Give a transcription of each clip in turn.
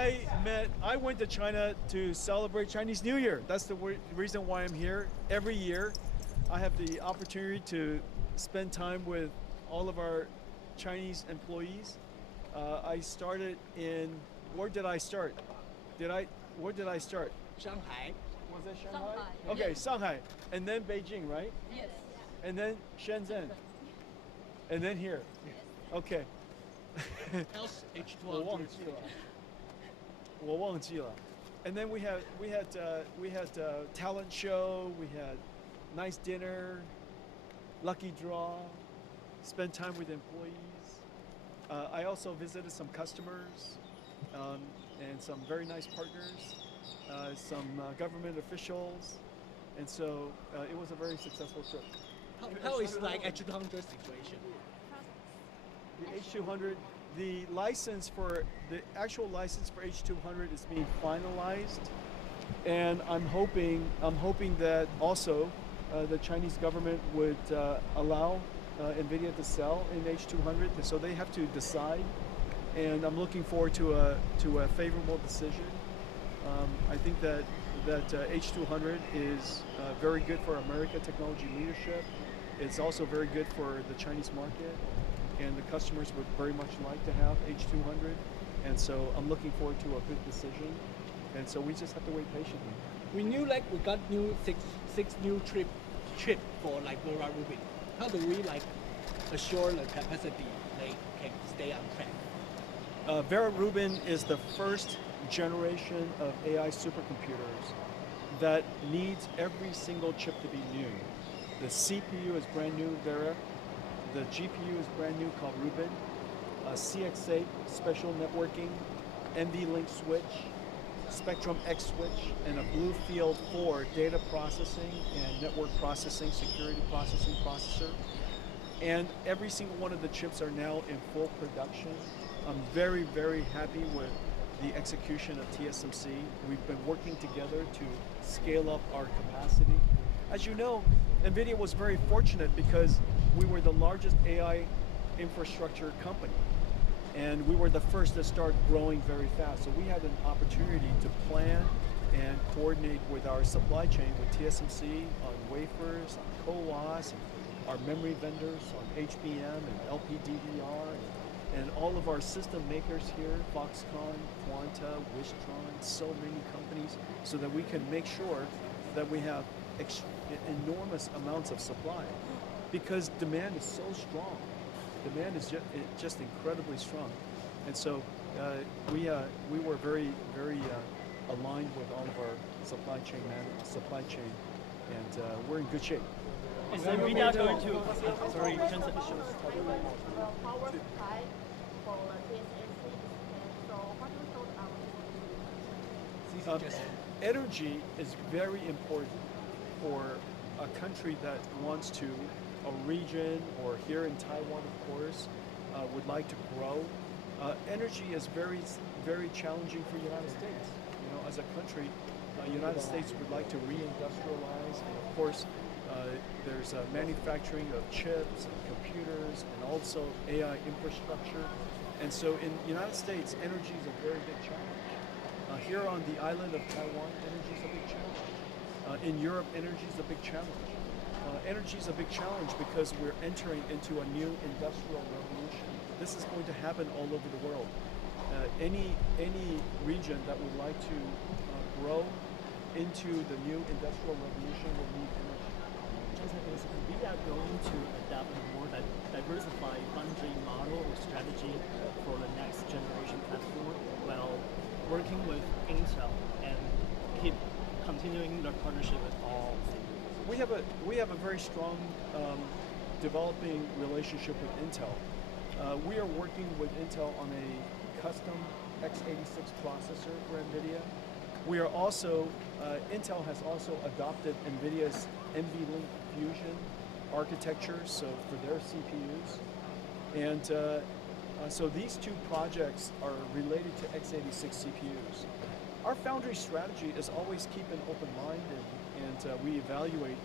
I went to China to celebrate Chinese New Year. That's the reason why I'm here. Every year, I have the opportunity to spend time with all of our Chinese employees. I started in, where did I start? Where did I start? Shanghai. Was it Shanghai? Okay, yes. Shanghai. And then Beijing, right? Yes. And then Shenzhen. And then here. Yes. Okay. How's H200? 我忘记了. And then we had talent show, we had nice dinner, lucky draw, spend time with employees. I also visited some customers and some very nice partners, some government officials, and so it was a very successful trip. How is like H200 situation? The H200, the actual license for H200 is being finalized, and I'm hoping that also the Chinese government would allow NVIDIA to sell in H200. So they have to decide, and I'm looking forward to a favorable decision. I think that H200 is very good for America technology leadership. It's also very good for the Chinese market, and the customers would very much like to have H200. And so I'm looking forward to a good decision. And so we just have to wait patiently. We knew like we got six new chip for like Vera Rubin. How do we like assure the capacity they can stay on track? Vera Rubin is the first generation of AI supercomputers that needs every single chip to be new. The CPU is brand new, Vera. The GPU is brand new, called Rubin. CX8 special networking, NVLink switch, Spectrum X switch, and a Bluefield 4 data processing and network processing, security processing processor. And every single one of the chips are now in full production. I'm very, very happy with the execution of TSMC. We've been working together to scale up our capacity. As you know, NVIDIA was very fortunate because we were the largest AI infrastructure company, and we were the first to start growing very fast. So we had an opportunity to plan and coordinate with our supply chain, with TSMC on wafers, on CoWoS, and our memory vendors on HBM and LPDDR, and all of our system makers here, Foxconn, Quanta, Wistron, so many companies, so that we can make sure that we have enormous amounts of supply, because demand is so strong. Demand is just incredibly strong, and so we were very, very aligned with all of our supply chain, and we're in good shape. Is NVIDIA going to sorry, power supply for the TSMC, and so what do you thought about it? Energy is very important for a country that wants to, a region, or here in Taiwan, of course, would like to grow. Energy is very, very challenging for the United States. You know, as a country, the United States would like to reindustrialize, and of course, there's manufacturing of chips and computers, and also AI infrastructure. And so in the United States, energy is a very big challenge. Here on the island of Taiwan, energy is a big challenge. In Europe, energy is a big challenge. Energy is a big challenge because we're entering into a new industrial revolution. This is going to happen all over the world. Any region that would like to grow into the new industrial revolution will need energy. Jensen, is NVIDIA going to adapt a more diversified Foundry model or strategy for the next generation platform while working with Intel and keep continuing their partnership with all? We have a very strong developing relationship with Intel. We are working with Intel on a custom x86 processor for NVIDIA. We are also, Intel has also adopted NVIDIA's NVLink Fusion architecture, so for their CPUs. And so these two projects are related to x86 CPUs. Our Foundry strategy is always keep an open mind, and we evaluate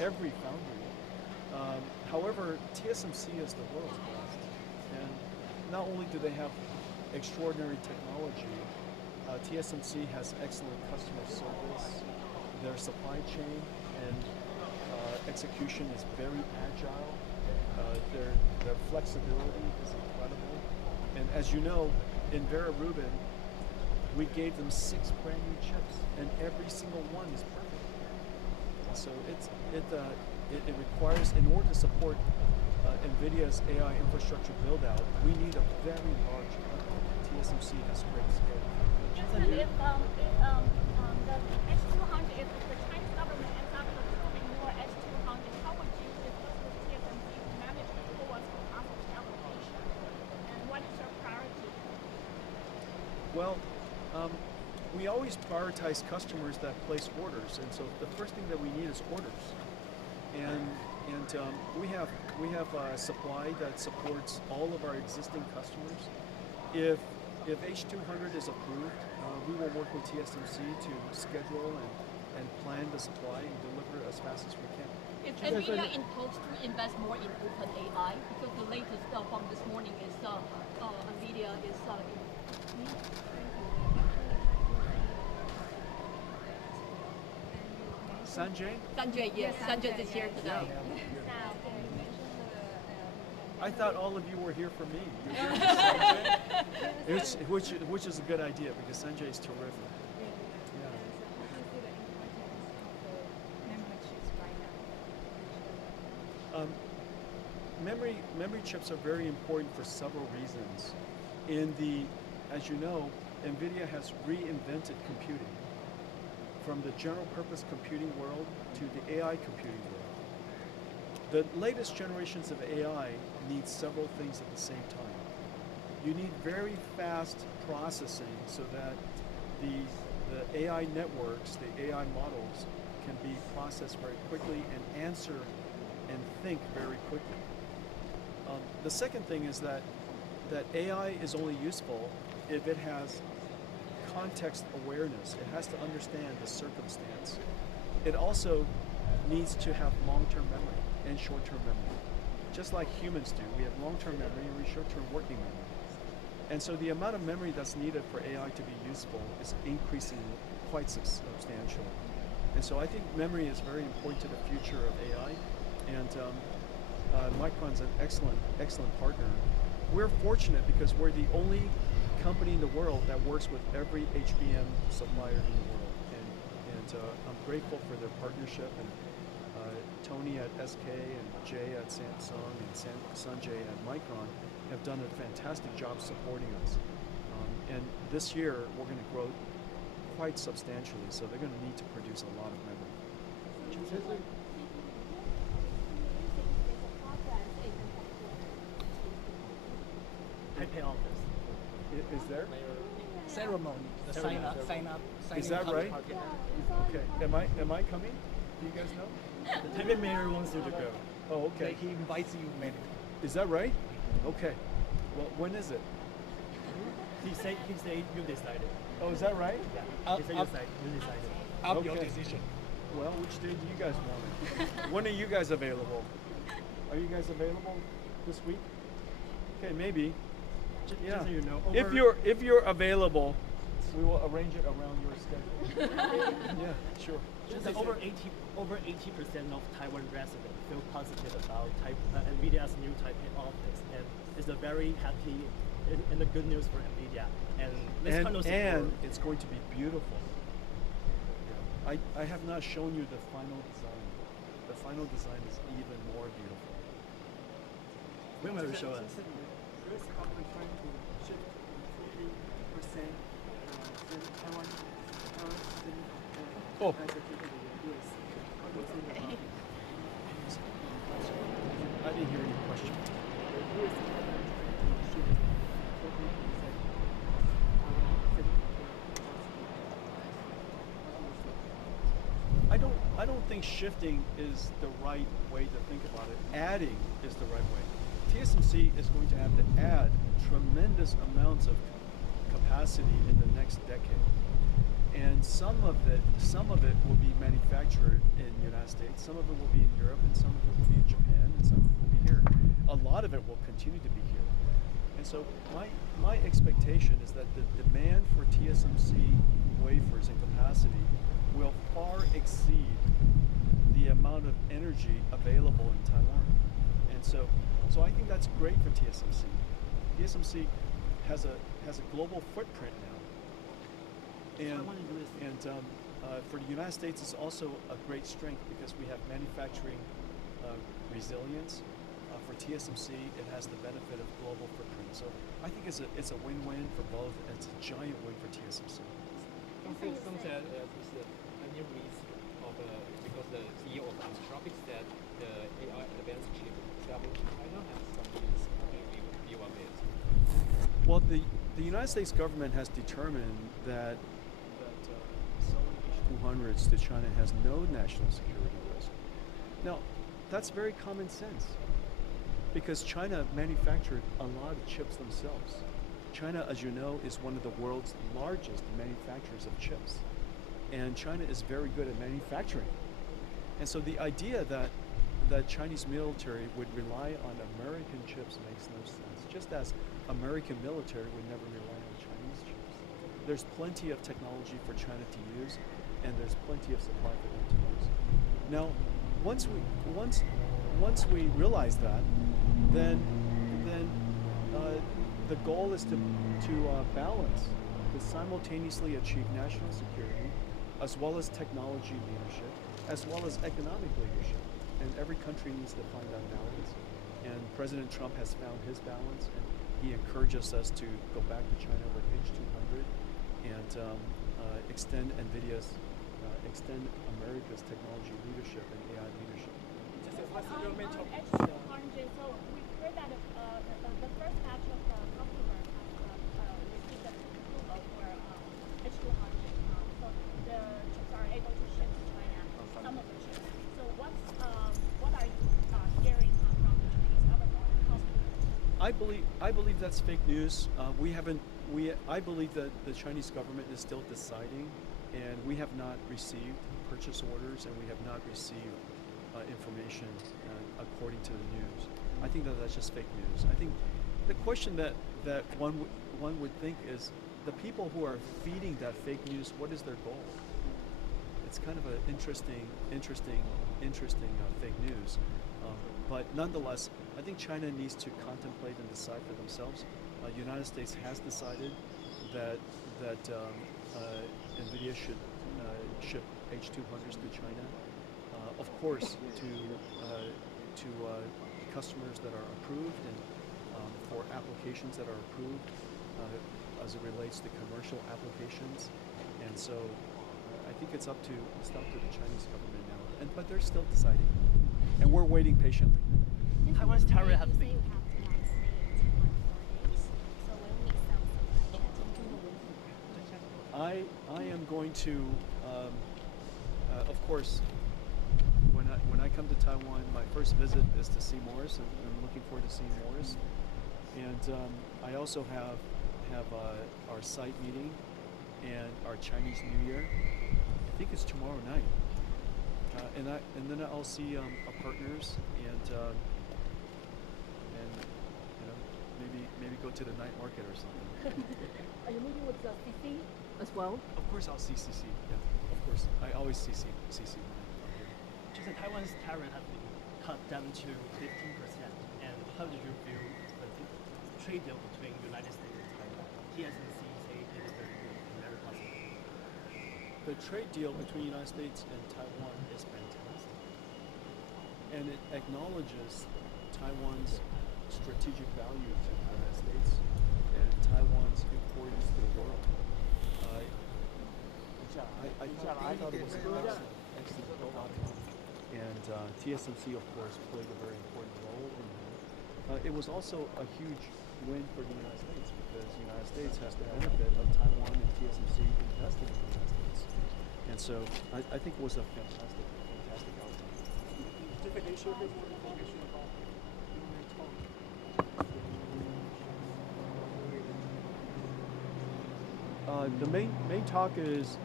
every Foundry. However, TSMC is the world's best. And not only do they have extraordinary technology, TSMC has excellent customer service. Their supply chain and execution is very agile. Their flexibility is incredible. And as you know, in Vera Rubin, we gave them 6 brand new chips, and every single one is perfect. So it requires, in order to support NVIDIA's AI infrastructure build out, we need a very large company. TSMC has great scale. Jensen, if the H200, if the Chinese government ends up approving more H200, how would you discuss with TSMC to manage the cost of allocation? And what is your priority? Well, we always prioritize customers that place orders, and so the first thing that we need is orders. And we have a supply that supports all of our existing customers. If H200 is approved, we will work with TSMC to schedule and plan the supply and deliver as fast as we can. Is NVIDIA in talks to invest more in OpenAI? Because the latest from this morning is NVIDIA is Sanjay? Yes, Sanjay is here today. I thought all of you were here for me. You're here for Sanjay? Which is a good idea because Sanjay is terrific. Memory chips are very important for several reasons. As you know, NVIDIA has reinvented computing from the general purpose computing world to the AI computing world. The latest generations of AI need several things at the same time. You need very fast processing so that the AI networks, the AI models can be processed very quickly and answer and think very quickly. The second thing is that AI is only useful if it has context awareness. It has to understand the circumstance. It also needs to have long-term memory and short-term memory. Just like humans do, we have long-term memory and we have short-term working memory. And so the amount of memory that's needed for AI to be useful is increasing quite substantially. And so I think memory is very important to the future of AI. And Micron's an excellent partner. We're fortunate because we're the only company in the world that works with every HBM supplier in the world. And I'm grateful for their partnership. And Tony at SK and Jay at Samsung and Sanjay at Micron have done a fantastic job supporting us. And this year, we're going to grow quite substantially, so they're going to need to produce a lot of memory. Taipei office. Is there? Ceremony, the sign up. Is that right? Okay. Am I coming? Do you guys know? The Taipei mayor wants you to go. Oh, okay. He invites you, maybe. Is that right? Okay. Well, when is it? He said you decided. Oh, is that right? Yeah. He said you decided. Up your Okay. decision. Well, which day do you guys want it? When are you guys available? Are you guys available this week? Okay, maybe. Yeah. Just so you know, If you're available, we will arrange it around your schedule. Yeah, sure. just like over 80% of Taiwan residents feel positive about NVIDIA's new Taipei office, and it's a very happy and a good news for NVIDIA. And this kind of support. And it's going to be beautiful. I have not shown you the final design. The final design is even more beautiful. When will you show us? US government trying to shift 50% Taiwan Oh. as a to the US. What do you think about it? I didn't hear any question. The US government trying to shift 40% I don't think shifting is the right way to think about it. Adding is the right way. TSMC is going to have to add tremendous amounts of capacity in the next decade. And some of it will be manufactured in the United States, some of it will be in Europe, and some of it will be in Japan, and some of it will be here. A lot of it will continue to be here. And so my expectation is that the demand for TSMC capacity will far exceed the amount of energy available in Taiwan. And so I think that's great for TSMC. TSMC has a global footprint now. And for the United States, it's also a great strength because we have manufacturing resilience. For TSMC, it has the benefit of global footprint. So I think it's a win-win for both, and it's a giant win for TSMC. Some said it's a new risk of because the CEO of Anthropic said the AI advanced chip travel to China has some risk. View of it. Well, the United States government has determined that selling H200s to China has no national security risk. Now, that's very common sense, because China manufactured a lot of chips themselves. China, as you know, is one of the world's largest manufacturers of chips. And China is very good at manufacturing. And so the idea that the Chinese military would rely on American chips makes no sense, just as American military would never rely on Chinese chips. There's plenty of technology for China to use, and there's plenty of supply for them to use. Now, once we realize that, then the goal is to balance, to simultaneously achieve national security, as well as technology leadership, as well as economic leadership. And every country needs to find that balance. And President Trump has found his balance, and he encourages us to go back to China with H200 and extend America's technology leadership and AI leadership. On H200, so we heard that the first batch of customers have received the approval for H200. So the chips are able to ship to China, some of the chips. So what are you hearing from the Chinese government or customers? I believe that's fake news. I believe that the Chinese government is still deciding, and we have not received purchase orders, and we have not received information according to the news. I think that's just fake news. I think the question that one would think is, the people who are feeding that fake news, what is their goal? It's kind of an interesting fake news. But nonetheless, I think China needs to contemplate and decide for themselves. United States has decided that NVIDIA should ship H200s to China. Of course, to customers that are approved, and for applications that are approved as it relates to commercial applications. And so I think it's up to the Chinese government now. But they're still deciding, and we're waiting patiently. Taiwan's tariff has You say been. you have to stay in Taiwan 4 days. So when we sell supply chain. I am going to, of course, when I come to Taiwan, my first visit is to see Morris, and I'm looking forward to seeing Morris. And I also have our site meeting and our Chinese New Year. I think it's tomorrow night. And then I'll see our partners, and maybe go to the night market or something. Are you meeting with the CC as well? Of course, I'll see CC. Yeah, of course, I always see CC. Just Taiwan's tariff has been cut down to 15%. And how did you view the trade deal between United States and Taiwan? TSMC say it is very good and very positive. The trade deal between the United States and Taiwan is fantastic, and it acknowledges Taiwan's strategic value to the United States and Taiwan's importance to the world. I thought it was an excellent outcome, and TSMC, of course, played a very important role in that. It was also a huge win for the United States, because the United States has the benefit of Taiwan and TSMC investing in the United States. And so I think it was a fantastic outcome. The main talk is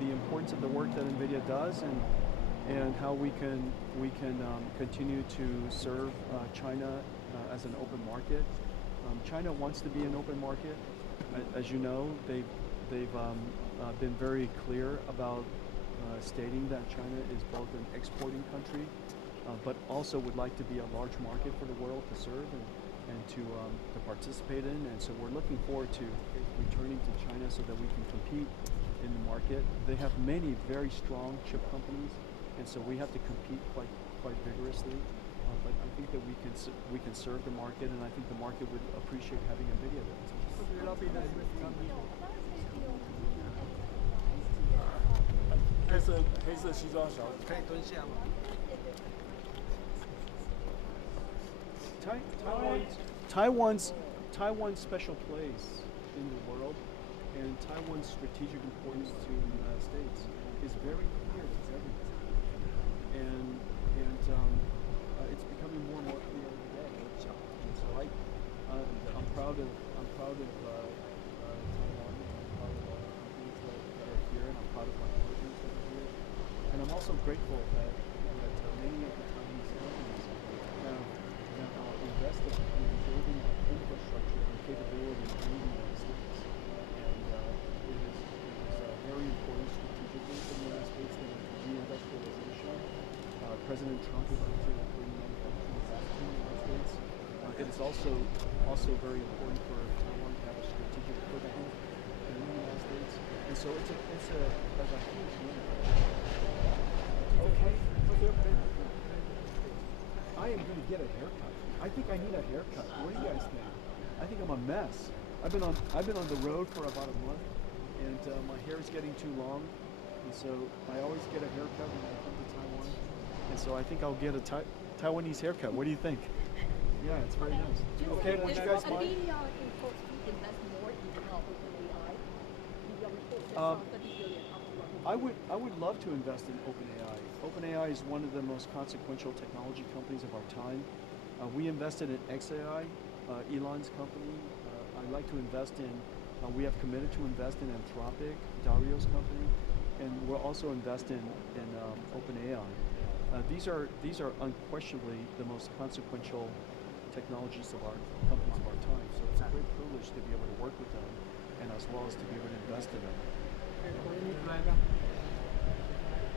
the importance of the work that NVIDIA does, and how we can continue to serve China as an open market. China wants to be an open market. As you know, they've been very clear about stating that China is both an exporting country, but also would like to be a large market for the world to serve and to participate in. And so we're looking forward to returning to China so that we can compete in the market. They have many very strong chip companies, and so we have to compete quite vigorously. But I think that we can serve the market, and I think the market would appreciate having a video there. 黑色西装小姐，可以蹲下吗？ Taiwan's special place in the world, and Taiwan's strategic importance to the United States is very clear to everyone, and it's becoming more and more clear every day. And so I'm proud of Taiwan, and I'm proud of all the companies that are here, and I'm proud of my partners that are here, and I'm also grateful that many of the Chinese companies have invested in building up infrastructure and capability in the United States, and it is very important strategically for the United States that reindustrialization. President Trump would like to bring manufacturing back to the United States. It is also very important for Taiwan to have a strategic foothold in the United States, and so it's a huge win. Okay. I am going to get a haircut. I think I need a haircut. What do you guys think? I think I'm a mess. I've been on the road for about a month, and my hair is getting too long, and so I always get a haircut when I come to Taiwan, and so I think I'll get a Taiwanese haircut. What do you think? Yeah, it's very nice. Okay, would you guys mind? I would love to invest in OpenAI. OpenAI is one of the most consequential technology companies of our time. We invested in XAI, Elon's company. I'd like to invest in, we have committed to invest in Anthropic, Dario's company, and we'll also invest in OpenAI. These are unquestionably the most consequential technologies of our companies of our time. So it's a great privilege to be able to work with them, and as well as to be able to invest in them.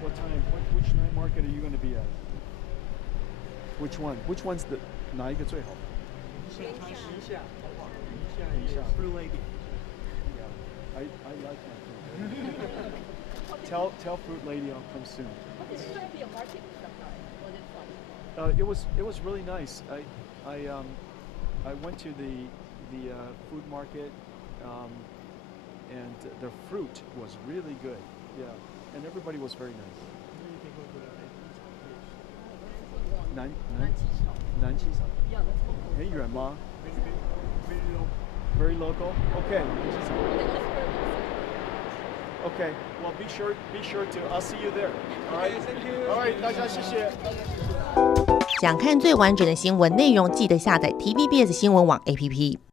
What time? Which night market are you going to be at? Which one? Which one's the 哪一个最好？穿时下，好不好？等一下 Blue Lady。 Yeah, I like that. Tell Fruit Lady I'll come soon. But it's going to be a market sometime. It was really nice. I went to the food market, and the fruit was really good. Yeah, and everybody was very nice. 南机场很远吗 Very local. Okay. Okay. Well, be sure to. I'll see you there. All right. Thank you. All right. 大家谢谢。想看最完整的新闻内容，记得下载 TVBS 新闻网 APP。